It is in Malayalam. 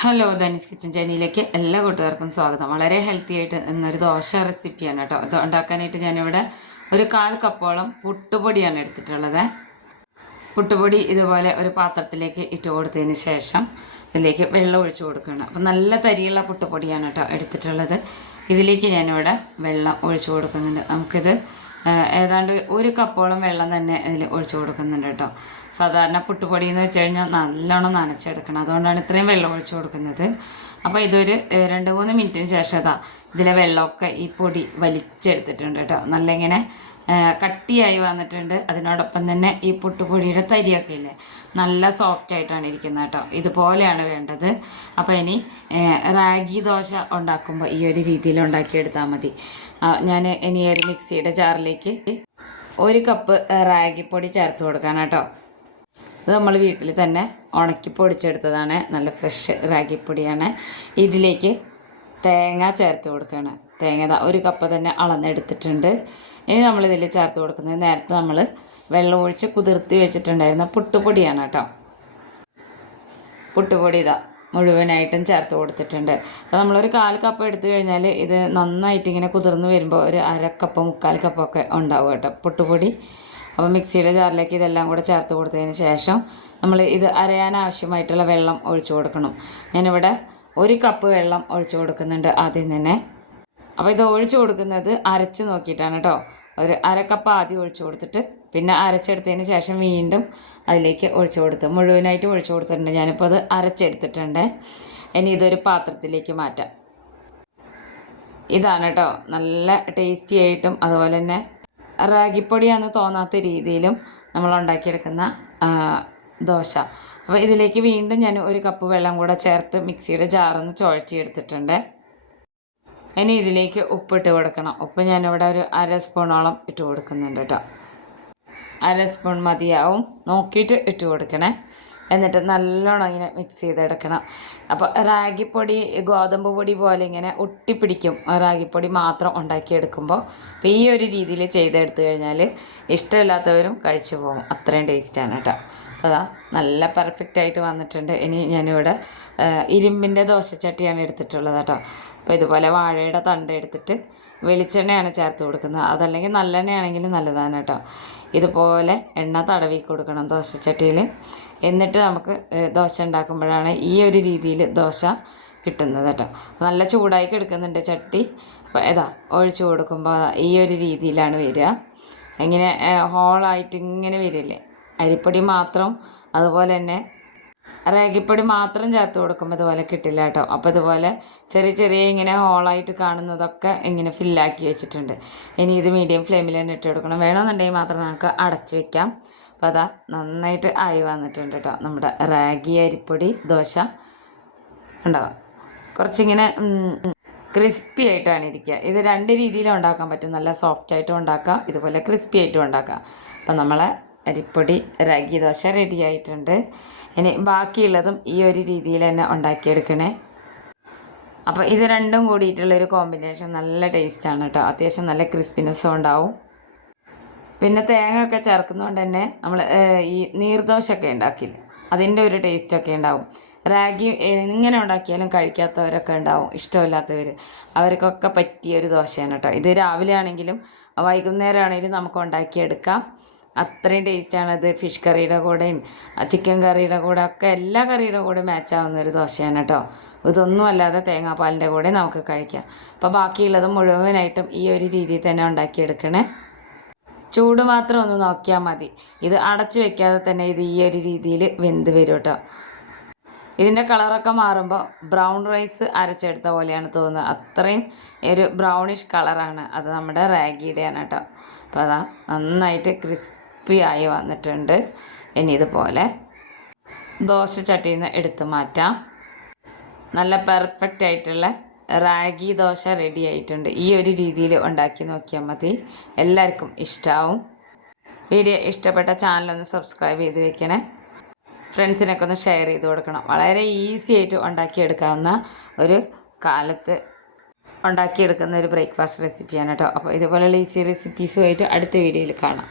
ഹലോ ധനീസ് കിച്ചൻ ചാനലിലേക്ക് എല്ലാ കൂട്ടുകാർക്കും സ്വാഗതം. വളരെ ഹെൽത്തി ആയിട്ട് എന്നൊരു ദോശ റെസിപ്പിയാണ് കേട്ടോ. ഇത് ഉണ്ടാക്കാനായിട്ട് ഞാനിവിടെ ഒരു 1/4 കപ്പോളം പുട്ടുപൊടിയാണ് എടുത്തിട്ടുള്ളത്. പുട്ടുപൊടി ഇതുപോലെ ഒരു പാത്രത്തിലേക്ക് ഇട്ട് കൊടുത്തതിന് ശേഷം ഇതിലേക്ക് വെള്ളം ഒഴിച്ചു കൊടുക്കണം. അപ്പം നല്ല തരിയുള്ള പുട്ടുപൊടിയാണ് കേട്ടോ എടുത്തിട്ടുള്ളത്. ഇതിലേക്ക് ഞാനിവിടെ വെള്ളം ഒഴിച്ചു കൊടുക്കുന്നുണ്ട്. നമുക്കിത് ഏതാണ്ട് 1 കപ്പോളം വെള്ളം തന്നെ ഇതിൽ ഒഴിച്ചു കൊടുക്കുന്നുണ്ട് കേട്ടോ. സാധാരണ പുട്ടുപൊടി എന്ന് വെച്ച് കഴിഞ്ഞാൽ നല്ലോണം നനച്ചെടുക്കണം, അതുകൊണ്ടാണ് ഇത്രയും വെള്ളം ഒഴിച്ചു കൊടുക്കുന്നത്. അപ്പോൾ ഇതൊരു 2-3 മിനിറ്റിന് ശേഷം ഇതിലെ വെള്ളമൊക്കെ ഈ പൊടി വലിച്ചെടുത്തിട്ടുണ്ട് കേട്ടോ. നല്ല ഇങ്ങനെ കട്ടിയായി വന്നിട്ടുണ്ട്. അതിനോടൊപ്പം തന്നെ ഈ പുട്ടുപൊടിയുടെ തരിയൊക്കെ ഇല്ലേ, നല്ല സോഫ്റ്റ് ആയിട്ടാണ് ഇരിക്കുന്നത് കേട്ടോ. ഇതുപോലെയാണ് വേണ്ടത്. അപ്പോൾ ഇനി റാഗി ദോശ ഉണ്ടാക്കുമ്പോൾ ഈ ഒരു രീതിയിൽ ഉണ്ടാക്കിയെടുത്താൽ മതി. ഞാൻ ഇനി ഒരു മിക്സിയുടെ ജാറിലേക്ക് 1 കപ്പ് റാഗിപ്പൊടി ചേർത്ത് കൊടുക്കാൻ കേട്ടോ. ഇത് നമ്മൾ വീട്ടിൽ തന്നെ ഉണക്കി പൊടിച്ചെടുത്തതാണ്, നല്ല ഫ്രഷ് റാഗിപ്പൊടിയാണ്. ഇതിലേക്ക് തേങ്ങ ചേർത്ത് കൊടുക്കുകയാണ്. തേങ്ങ 1 കപ്പ് തന്നെ അളന്നെടുത്തിട്ടുണ്ട്. ഇനി നമ്മളിതിൽ ചേർത്ത് കൊടുക്കുന്നത് നേരത്തെ നമ്മൾ വെള്ളം ഒഴിച്ച് കുതിർത്തി വെച്ചിട്ടുണ്ടായിരുന്ന പുട്ടുപൊടിയാണ് കേട്ടോ. പുട്ടുപൊടി മുഴുവനായിട്ടും ചേർത്ത് കൊടുത്തിട്ടുണ്ട്. അപ്പോൾ നമ്മളൊരു 1/4 കപ്പ് എടുത്തു കഴിഞ്ഞാൽ ഇത് നന്നായിട്ട് ഇങ്ങനെ കുതിർന്ന് വരുമ്പോൾ ഒരു 1/2 കപ്പ് 3/4 കപ്പൊക്കെ ഉണ്ടാവും കേട്ടോ പുട്ടുപൊടി. അപ്പോൾ മിക്സിയുടെ ജാറിലേക്ക് ഇതെല്ലാം കൂടെ ചേർത്ത് കൊടുത്തതിന് ശേഷം നമ്മൾ ഇത് അരയാൻ ആവശ്യമായിട്ടുള്ള വെള്ളം ഒഴിച്ചു കൊടുക്കണം. ഞാനിവിടെ 1 കപ്പ് വെള്ളം ഒഴിച്ചു കൊടുക്കുന്നുണ്ട് ആദ്യം തന്നെ. അപ്പോൾ ഇത് ഒഴിച്ചു കൊടുക്കുന്നത് അരച്ച് നോക്കിയിട്ടാണ് കേട്ടോ. ഒരു 1/2 കപ്പ് ആദ്യം ഒഴിച്ചു കൊടുത്തിട്ട് പിന്നെ അരച്ചെടുത്തതിന് ശേഷം വീണ്ടും അതിലേക്ക് ഒഴിച്ചു കൊടുത്ത് മുഴുവനായിട്ട് ഒഴിച്ചു കൊടുത്തിട്ടുണ്ട്. ഞാനിപ്പോൾ അത് അരച്ചെടുത്തിട്ടുണ്ട്. ഇനി ഇതൊരു പാത്രത്തിലേക്ക് മാറ്റാം. ഇതാണ് കേട്ടോ നല്ല ടേസ്റ്റി ആയിട്ടും അതുപോലെ തന്നെ റാഗിപ്പൊടിയാണെന്ന് തോന്നാത്ത രീതിയിലും നമ്മൾ ഉണ്ടാക്കിയെടുക്കുന്ന ദോശ. അപ്പോൾ ഇതിലേക്ക് വീണ്ടും ഞാൻ 1 കപ്പ് വെള്ളം കൂടെ ചേർത്ത് മിക്സിയുടെ ജാറൊന്ന് ചുഴറ്റിയെടുത്തിട്ടുണ്ട്. ഇനി ഇതിലേക്ക് ഉപ്പിട്ട് കൊടുക്കണം. ഉപ്പ് ഞാനിവിടെ ഒരു 1/2 സ്പൂണോളം ഇട്ട് കൊടുക്കുന്നുണ്ട് കേട്ടോ. 1/2 സ്പൂൺ മതിയാവും, നോക്കിയിട്ട് ഇട്ട് കൊടുക്കണേ. എന്നിട്ട് നല്ലോണം ഇങ്ങനെ മിക്സ് ചെയ്തെടുക്കണം. അപ്പോൾ റാഗിപ്പൊടി ഗോതമ്പ് പൊടി പോലെ ഇങ്ങനെ ഒട്ടിപ്പിടിക്കും റാഗിപ്പൊടി മാത്രം ഉണ്ടാക്കിയെടുക്കുമ്പോൾ. അപ്പോൾ ഈ ഒരു രീതിയിൽ ചെയ്തെടുത്തു കഴിഞ്ഞാൽ ഇഷ്ടമില്ലാത്തവരും കഴിച്ചു പോകും, അത്രയും ടേസ്റ്റാണ് കേട്ടോ. അപ്പോൾ നല്ല പെർഫെക്റ്റായിട്ട് വന്നിട്ടുണ്ട്. ഇനി ഞാനിവിടെ ഇരുമ്പിൻ്റെ ദോശച്ചട്ടിയാണ് എടുത്തിട്ടുള്ളത് കേട്ടോ. അപ്പോൾ ഇതുപോലെ വാഴയുടെ തണ്ട് എടുത്തിട്ട് വെളിച്ചെണ്ണയാണ് ചേർത്ത് കൊടുക്കുന്നത്, അതല്ലെങ്കിൽ നല്ലെണ്ണയാണെങ്കിലും നല്ലതാണ് കേട്ടോ. ഇതുപോലെ എണ്ണ തടവി കൊടുക്കണം ദോശച്ചട്ടിയിൽ. എന്നിട്ട് നമുക്ക് ദോശ ഉണ്ടാക്കുമ്പോഴാണ് ഈ ഒരു രീതിയിൽ ദോശ കിട്ടുന്നത് കേട്ടോ. നല്ല ചൂടായി കിടക്കുന്നുണ്ട് ചട്ടി. അപ്പോൾ ഒഴിച്ചു കൊടുക്കുമ്പോൾ ഈ ഒരു രീതിയിലാണ് വരിക. ഇങ്ങനെ ഹോളായിട്ട് ഇങ്ങനെ വരില്ലേ, അരിപ്പൊടി മാത്രം അതുപോലെ തന്നെ റാഗിപ്പൊടി മാത്രം ചേർത്ത് കൊടുക്കുമ്പോൾ ഇതുപോലെ കിട്ടില്ല കേട്ടോ. അപ്പോൾ ഇതുപോലെ ചെറിയ ചെറിയ ഇങ്ങനെ ഹോളായിട്ട് കാണുന്നതൊക്കെ ഇങ്ങനെ ഫില്ലാക്കി വെച്ചിട്ടുണ്ട്. ഇനി ഇത് മീഡിയം ഫ്ലെയിമിൽ തന്നെ ഇട്ട് കൊടുക്കണം. വേണമെന്നുണ്ടെങ്കിൽ മാത്രം നമുക്ക് അടച്ച് വെക്കാം. അപ്പോൾ നന്നായിട്ട് ആയി വന്നിട്ടുണ്ട് കേട്ടോ നമ്മുടെ റാഗി അരിപ്പൊടി ദോശ. ഉണ്ടാവും കുറച്ചിങ്ങനെ ക്രിസ്പി ആയിട്ടാണ് ഇരിക്കുക. ഇത് 2 രീതിയിലും ഉണ്ടാക്കാൻ പറ്റും. നല്ല സോഫ്റ്റായിട്ടും ഉണ്ടാക്കാം, ഇതുപോലെ ക്രിസ്പി ആയിട്ടും ഉണ്ടാക്കാം. അപ്പോൾ നമ്മളെ അരിപ്പൊടി റാഗി ദോശ റെഡി ആയിട്ടുണ്ട്. ഇനി ബാക്കിയുള്ളതും ഈ ഒരു രീതിയിൽ തന്നെ ഉണ്ടാക്കിയെടുക്കണേ. അപ്പോൾ ഇത് രണ്ടും കൂടിയിട്ടുള്ളൊരു കോമ്പിനേഷൻ നല്ല ടേസ്റ്റാണ് കേട്ടോ. അത്യാവശ്യം നല്ല ക്രിസ്പിനെസ്സും ഉണ്ടാവും. പിന്നെ തേങ്ങ ഒക്കെ ചേർക്കുന്നതുകൊണ്ട് തന്നെ നമ്മൾ ഈ നീർദോശയൊക്കെ ഉണ്ടാക്കില്ല, അതിൻ്റെ ഒരു ടേസ്റ്റൊക്കെ ഉണ്ടാവും. റാഗി ഇങ്ങനെ ഉണ്ടാക്കിയാലും കഴിക്കാത്തവരൊക്കെ ഉണ്ടാവും, ഇഷ്ടമില്ലാത്തവർ, അവർക്കൊക്കെ പറ്റിയൊരു ദോശയാണ് കേട്ടോ. ഇത് രാവിലെ ആണെങ്കിലും വൈകുന്നേരം ആണെങ്കിലും നമുക്ക് ഉണ്ടാക്കിയെടുക്കാം, അത്രയും ടേസ്റ്റാണത്. ഫിഷ് കറിയുടെ കൂടെയും ചിക്കൻ കറിയുടെ കൂടെ ഒക്കെ എല്ലാ കറിയുടെ കൂടെ മാച്ചാവുന്നൊരു ദോശയാണ് കേട്ടോ. ഇതൊന്നും അല്ലാതെ തേങ്ങാപ്പാലിൻ്റെ കൂടെ നമുക്ക് കഴിക്കാം. അപ്പോൾ ബാക്കിയുള്ളത് മുഴുവനായിട്ടും ഈ ഒരു രീതിയിൽ തന്നെ ഉണ്ടാക്കിയെടുക്കണേ. ചൂട് മാത്രം ഒന്ന് നോക്കിയാൽ മതി. ഇത് അടച്ച് വെക്കാതെ തന്നെ ഇത് ഈ ഒരു രീതിയിൽ വെന്ത് വരും കേട്ടോ. ഇതിൻ്റെ കളറൊക്കെ മാറുമ്പോൾ ബ്രൗൺ റൈസ് അരച്ചെടുത്ത പോലെയാണ് തോന്നുന്നത്, അത്രയും ഒരു ബ്രൗണിഷ് കളറാണ്. അത് നമ്മുടെ റാഗിയുടെയാണ് കേട്ടോ. അപ്പോൾ നന്നായിട്ട് ക്രിസ്പി ആയി വന്നിട്ടുണ്ട്. ഇനി ഇതുപോലെ ദോശ ചട്ടിയിൽ നിന്ന് എടുത്ത് മാറ്റാം. നല്ല പെർഫെക്റ്റ് ആയിട്ടുള്ള റാഗി ദോശ റെഡി ആയിട്ടുണ്ട്. ഈ ഒരു രീതിയിൽ ഉണ്ടാക്കി നോക്കിയാൽ മതി, എല്ലാവർക്കും ഇഷ്ടമാവും. വീഡിയോ ഇഷ്ടപ്പെട്ട ചാനലൊന്ന് സബ്സ്ക്രൈബ് ചെയ്ത് വെക്കണേ. ഫ്രണ്ട്സിനൊക്കെ ഒന്ന് ഷെയർ ചെയ്ത് കൊടുക്കണം. വളരെ ഈസി ആയിട്ട് ഉണ്ടാക്കിയെടുക്കാവുന്ന ഒരു കാലത്ത് ഉണ്ടാക്കിയെടുക്കുന്ന ഒരു ബ്രേക്ക്ഫാസ്റ്റ് റെസിപ്പിയാണ് കേട്ടോ. അപ്പോൾ ഇതുപോലെയുള്ള ഈസി റെസിപ്പീസുമായിട്ട് അടുത്ത വീഡിയോയിൽ കാണാം.